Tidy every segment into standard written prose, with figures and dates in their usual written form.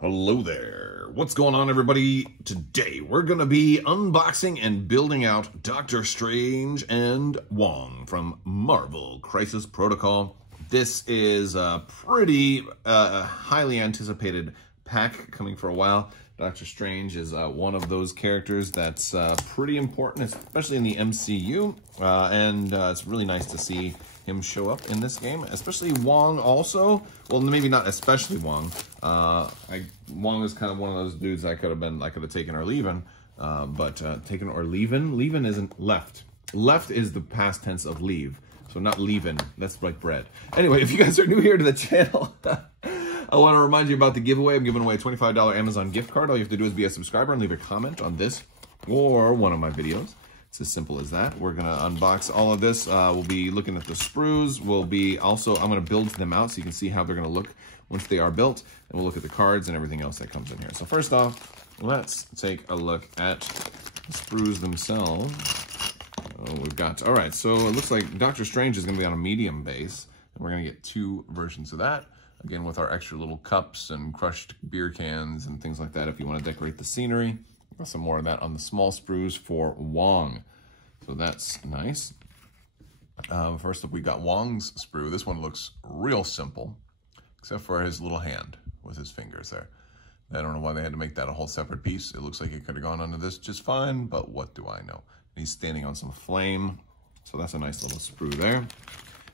Hello there. What's going on, everybody? Today we're going to be unboxing and building out Doctor Strange and Wong from Marvel Crisis Protocol. This is a pretty highly anticipated pack coming for a while. Doctor Strange is one of those characters that's pretty important, especially in the MCU, and it's really nice to see him show up in this game, especially Wong also. Well, maybe not especially Wong. Wong is kind of one of those dudes I could have taken or leaving, but taken or leaving? Leaving isn't left. Left is the past tense of leave, so not leaving. That's like bread. Anyway, if you guys are new here to the channel, I want to remind you about the giveaway. I'm giving away a $25 Amazon gift card. All you have to do is be a subscriber and leave a comment on this or one of my videos. It's as simple as that. We're going to unbox all of this. We'll be looking at the sprues. I'm going to build them out so you can see how they're going to look once they are built. And we'll look at the cards and everything else that comes in here. So first off, let's take a look at the sprues themselves. All right, so it looks like Doctor Strange is going to be on a medium base. And we're going to get two versions of that. Again, with our extra little cups and crushed beer cans and things like that if you want to decorate the scenery. Some more of that on the small sprues for Wong. So that's nice. First up, we got Wong's sprue. This one looks real simple, except for his little hand with his fingers there. I don't know why they had to make that a whole separate piece. It looks like it could have gone under this just fine, but what do I know? He's standing on some flame, so that's a nice little sprue there. And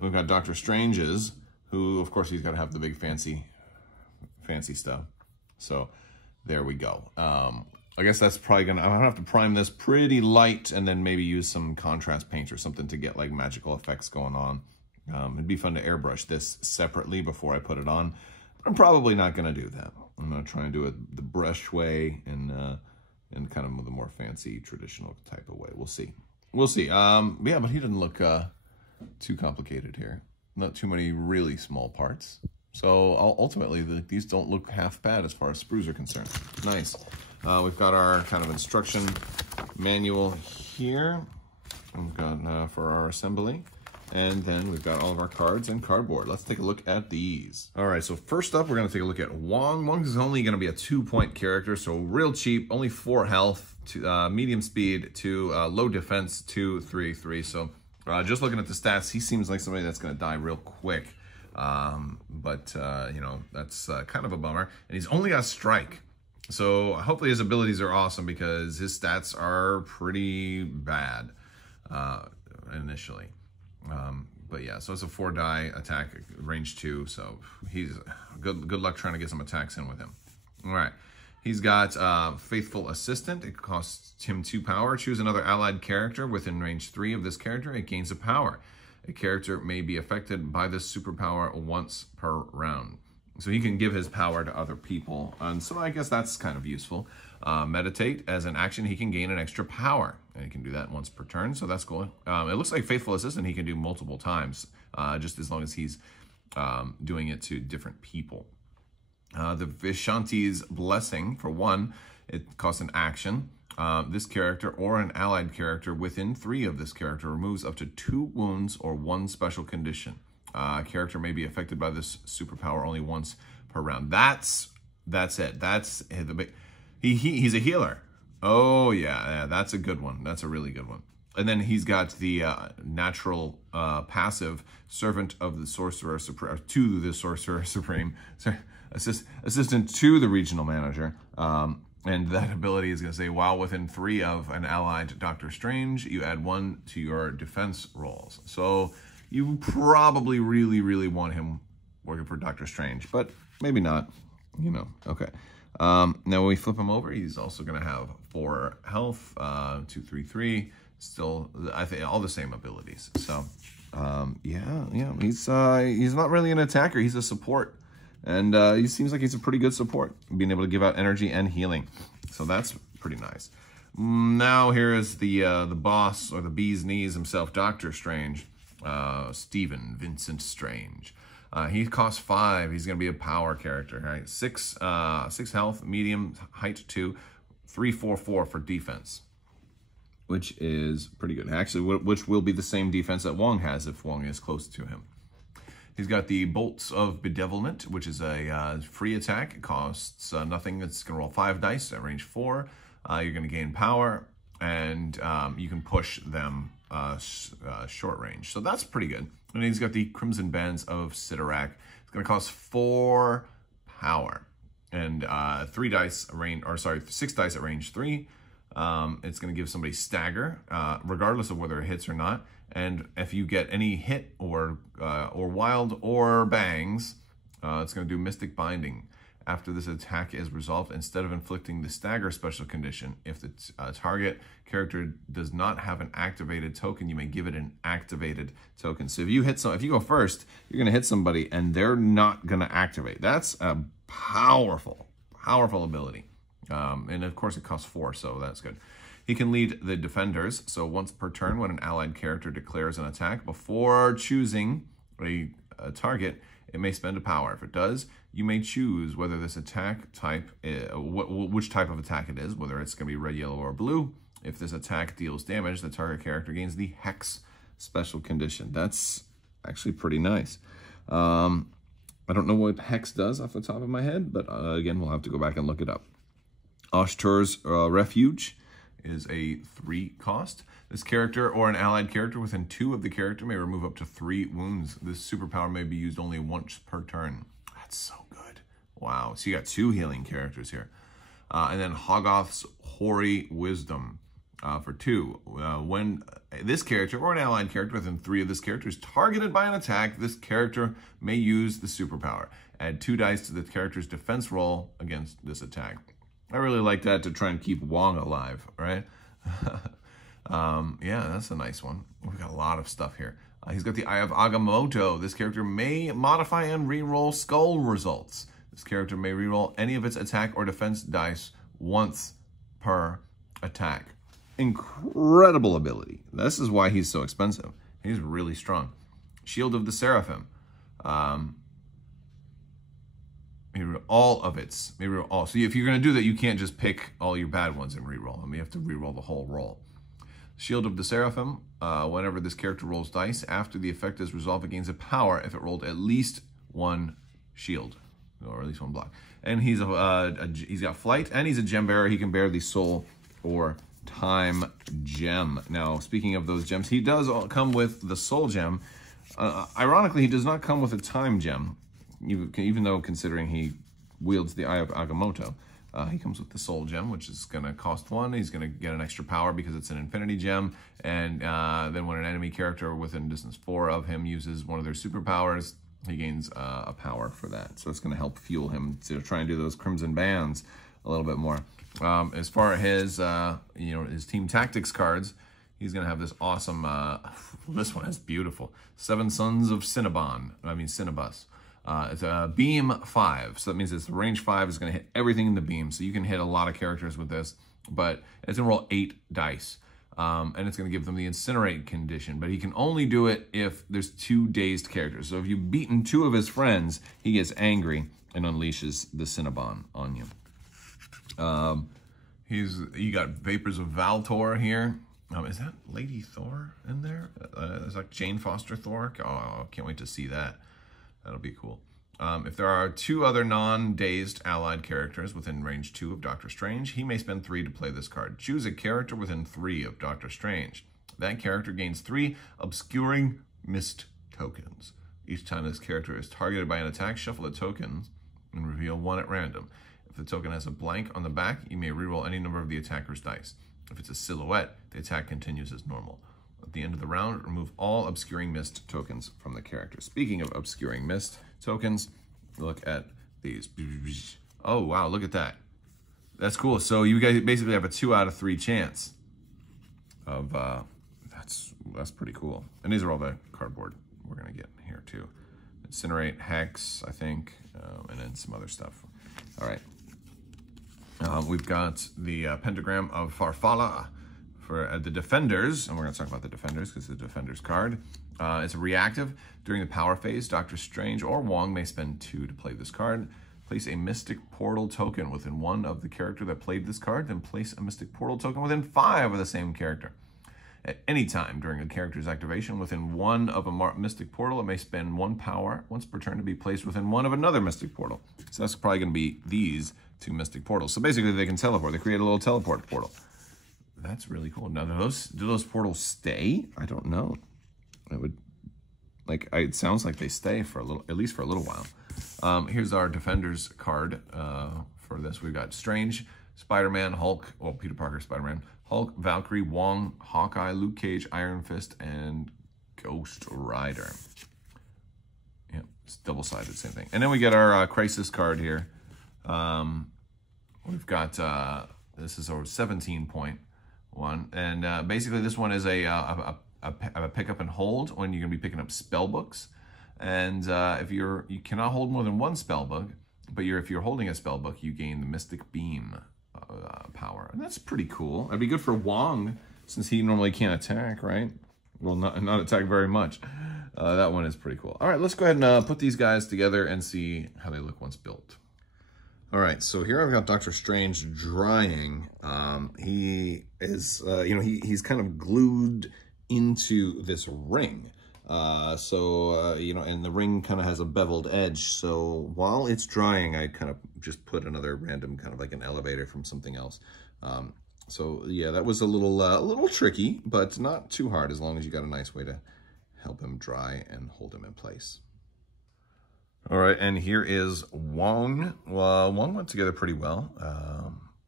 we've got Doctor Strange's, who, of course, he's got to have the big fancy stuff. So there we go. I guess that's probably I'm gonna have to prime this pretty light and then maybe use some contrast paint or something to get like magical effects going on. It'd be fun to airbrush this separately before I put it on, but I'm probably not gonna do that. I'm gonna try and do it the brush way and kind of the more fancy traditional type of way. We'll see. Yeah, but he didn't look too complicated here. Not too many really small parts. So ultimately, these don't look half bad as far as sprues are concerned. Nice. We've got our kind of instruction manual here. We've got for our assembly. And then we've got all of our cards and cardboard. Let's take a look at these. All right, so first up, we're going to take a look at Wong. Wong is only going to be a 2-point character, so real cheap, only 4 health, medium speed, 2 low defense, 2, 3, 3. So just looking at the stats, he seems like somebody that's going to die real quick. You know, that's kind of a bummer. And he's only got strike. So hopefully his abilities are awesome because his stats are pretty bad initially. But yeah, so it's a 4-die attack, range 2. So he's good luck trying to get some attacks in with him. All right. He's got Faithful Assistant. It costs him 2 power. Choose another allied character within range 3 of this character. It gains a power. A character may be affected by this superpower once per round. So he can give his power to other people. And so I guess that's kind of useful. Meditate. As an action, he can gain an extra power. And he can do that once per turn, so that's cool. It looks like Faithful Assistant he can do multiple times, just as long as he's doing it to different people. The Vishanti's Blessing, for 1, it costs an action. This character or an allied character within 3 of this character removes up to 2 wounds or 1 special condition. A character may be affected by this superpower only once per round. That's it. That's the big. He's a healer. Oh yeah, that's a good one. That's a really good one. And then he's got the natural passive Servant of the Sorcerer Supreme to the Sorcerer Supreme. Sorry, assistant to the regional manager. And that ability is going to say, while within 3 of an allied Doctor Strange, you add 1 to your defense rolls. So you probably really want him working for Doctor Strange, but maybe not, you know. Okay. Now when we flip him over, he's also going to have 4 health, 2, 3, 3. Still, I think all the same abilities. So, yeah. He's not really an attacker. He's a support. And he seems like he's a pretty good support, being able to give out energy and healing. So that's pretty nice. Now here is the boss, or the bee's knees himself, Doctor Strange, Stephen Vincent Strange. He costs 5. He's going to be a power character. Right? 6 health, medium, height 2, 3, 4, 4 for defense, which is pretty good. Actually, which will be the same defense that Wong has if Wong is close to him. He's got the Bolts of Bedevilment, which is a free attack. It costs nothing. It's going to roll 5 dice at range 4. You're going to gain power, and you can push them short range. So that's pretty good. And he's got the Crimson Bands of Sidorak. It's going to cost 4 power and 6 dice at range 3. It's going to give somebody stagger, regardless of whether it hits or not. And if you get any hit or wild or bangs, it's going to do Mystic Binding. After this attack is resolved, instead of inflicting the stagger special condition, if the target character does not have an activated token, you may give it an activated token. So if you go first, you're going to hit somebody and they're not going to activate. That's a powerful ability. And of course it costs 4, so that's good. He can lead the defenders. So once per turn, when an allied character declares an attack, before choosing a target, it may spend a power. If it does, you may choose whether this attack type, which type of attack it is, whether it's going to be red, yellow, or blue. If this attack deals damage, the target character gains the Hex special condition. That's actually pretty nice. I don't know what Hex does off the top of my head, but again, we'll have to go back and look it up. Oshtur's Refuge is a 3 cost. This character or an allied character within 2 of the character may remove up to 3 wounds. This superpower may be used only once per turn. That's so good. Wow. So you got 2 healing characters here. And then Hoggoth's Hoary Wisdom for 2. When this character or an allied character within 3 of this character is targeted by an attack, this character may use the superpower. Add 2 dice to the character's defense roll against this attack. I really like that to try and keep Wong alive, right? Yeah, that's a nice one. We've got a lot of stuff here. He's got the Eye of Agamotto. This character may modify and reroll skull results. This character may reroll any of its attack or defense dice once per attack. Incredible ability. This is why he's so expensive. He's really strong. Shield of the Seraphim. All of its. Maybe all. So if you're going to do that, you can't just pick all your bad ones and reroll them. You have to reroll the whole roll. Shield of the Seraphim. Whenever this character rolls dice, after the effect is resolved, it gains a power if it rolled at least 1 shield, or at least 1 block. And he's he's got flight, and he's a gem bearer. He can bear the soul or time gem. Now, speaking of those gems, he does come with the soul gem. Ironically, he does not come with a time gem. Even though considering he wields the Eye of Agamotto, he comes with the Soul Gem, which is going to cost 1. He's going to get an extra power because it's an Infinity Gem. And then when an enemy character within distance 4 of him uses one of their superpowers, he gains a power for that. So it's going to help fuel him to try and do those Crimson Bands a little bit more. As far as his, his Team Tactics cards, he's going to have this awesome, this one is beautiful, 7 Sons of Cinnabus. It's a beam 5, so that means it's range 5 is going to hit everything in the beam. So you can hit a lot of characters with this, but it's going to roll 8 dice, and it's going to give them the Incinerate condition. But he can only do it if there's 2 dazed characters. So if you've beaten 2 of his friends, he gets angry and unleashes the Cinnabon on you. You got Vapors of Valtor here. Is that Lady Thor in there? Is that Jane Foster Thor? Oh, can't wait to see that. That'll be cool. If there are 2 other non-dazed allied characters within range 2 of Doctor Strange, he may spend 3 to play this card. Choose a character within 3 of Doctor Strange. That character gains 3 Obscuring Mist tokens. Each time this character is targeted by an attack, shuffle the tokens and reveal 1 at random. If the token has a blank on the back, you may reroll any number of the attacker's dice. If it's a silhouette, the attack continues as normal. At the end of the round, remove all Obscuring Mist tokens from the character. Speaking of Obscuring Mist tokens, look at these. Oh, wow, look at that. That's cool. So you guys basically have a 2 out of 3 chance of, that's pretty cool. And these are all the cardboard we're going to get here too. Incinerate, Hex, I think, and then some other stuff. All right. We've got the Pentagram of Farfalla for the Defenders, and we're going to talk about the Defenders because it's the Defenders card. It's a reactive. During the power phase, Doctor Strange or Wong may spend 2 to play this card. Place a Mystic Portal token within 1 of the character that played this card, then place a Mystic Portal token within 5 of the same character. At any time during a character's activation within one of a mystic portal, it may spend 1 power once per turn to be placed within one of another mystic portal. So that's probably going to be these 2 mystic portals. So basically they can teleport. They create a little teleport portal. That's really cool. Now, do those portals stay? I don't know. It sounds like they stay for at least for a little while. Here's our Defenders card for this. We've got Strange, Spider-Man, Hulk, well, Peter Parker, Spider-Man, Hulk, Valkyrie, Wong, Hawkeye, Luke Cage, Iron Fist, and Ghost Rider. Yeah, it's double-sided, same thing. And then we get our Crisis card here. We've got, this is our 17-point one. And basically this one is a pick up and hold when you're going to be picking up spell books. And if you cannot hold more than 1 spell book, but if you're holding a spell book, you gain the Mystic Beam power. And that's pretty cool. That'd be good for Wong, since he normally can't attack, right? Well, not attack very much. That one is pretty cool. All right, let's go ahead and put these guys together and see how they look once built. All right, so here I've got Doctor Strange drying. He is, he's kind of glued into this ring. And the ring kind of has a beveled edge. So while it's drying, I kind of just put another random kind of like an elevator from something else. So yeah, that was a little tricky, but not too hard as long as you got a nice way to help him dry and hold him in place. All right, and here is Wong. Well, Wong went together pretty well.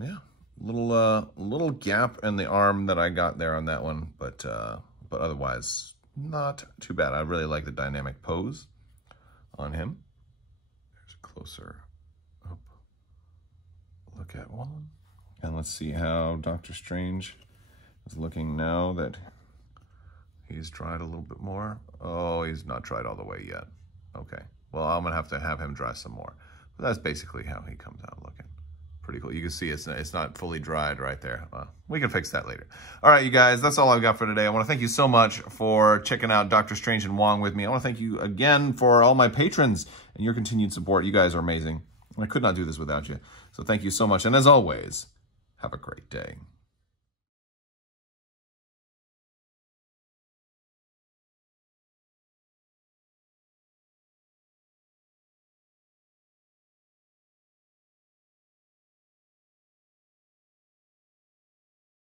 Yeah, little gap in the arm that I got there on that one, but otherwise not too bad. I really like the dynamic pose on him. There's a closer up look at Wong. And let's see how Doctor Strange is looking now that he's dried a little bit more. Oh, he's not dried all the way yet. Okay. Well, I'm going to have him dry some more. But that's basically how he comes out looking. Pretty cool. You can see it's not fully dried right there. Well, we can fix that later. All right, you guys, that's all I've got for today. I want to thank you so much for checking out Doctor Strange and Wong with me. I want to thank you again for all my patrons and your continued support. You guys are amazing. I could not do this without you. So thank you so much. And as always, have a great day.